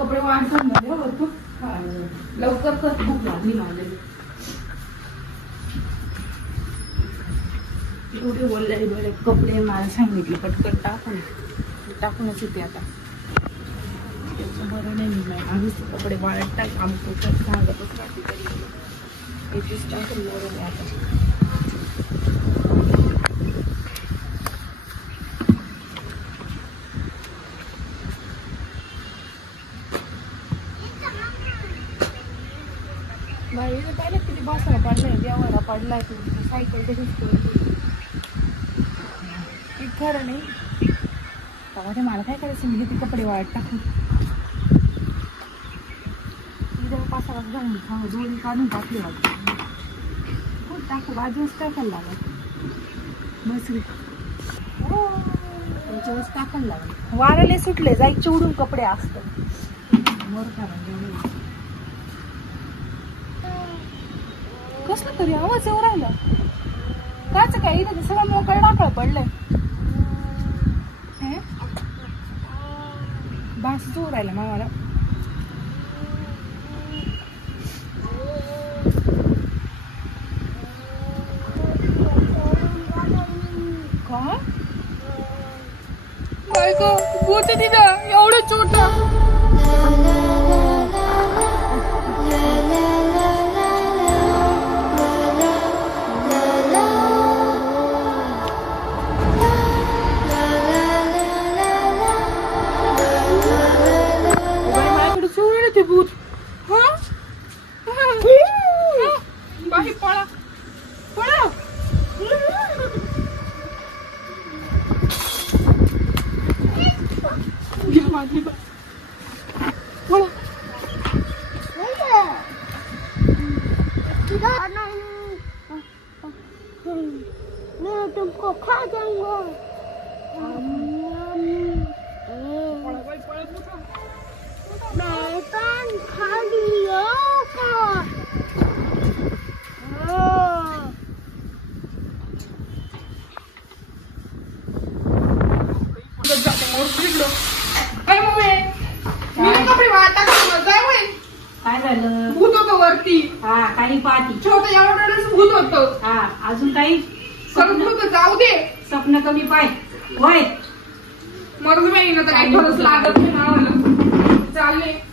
कपडे वाढतात मध्ये भरपूर लवकर कर खूप लागली माझे. एवढे बोलले बरे कपडे मला सांगितले पटकन टाकून. टाकूनच येते आता. त्याचं बरं नाही मी नाही कपडे वाळत टाक आमचं तर सांगतच राहते तरी. याचीच टाकून बरं आता. बाई पाहिलं किती बसायला पडलाय देवाला पडलाय तुमची सायकल तशीच पडली ती खरं नाही. तेव्हा ते मला काय करायचं? मी ते कपडे वाळत टाकून इथं पाच वाजता जाऊन हा जोडी काढून टाकली वाटतं. हो टाकू? बाजूच टाकायला लागत बस रे हो. त्याच्यावरच टाकायला लागत वाराले सुटले जाई चिवडून कपडे असतात. मोर का म्हणजे कसला तरी आवाज येऊ राहिला. काच काय इथे सगळं मोकळं डाकळ पडलंय. हे? बास येऊ राहिला मामाला. का? काय ग? भूत आहे एवढं छोट. भूत होतं वरती हा काही पाहती. छोटं एवढं भूत होतं. हा अजून काही? सगळं भूत जाऊ दे. स्वप्न कमी पाय. होय. मरून नाही ना तर काही खरंच लागत नाही. मला. चालले.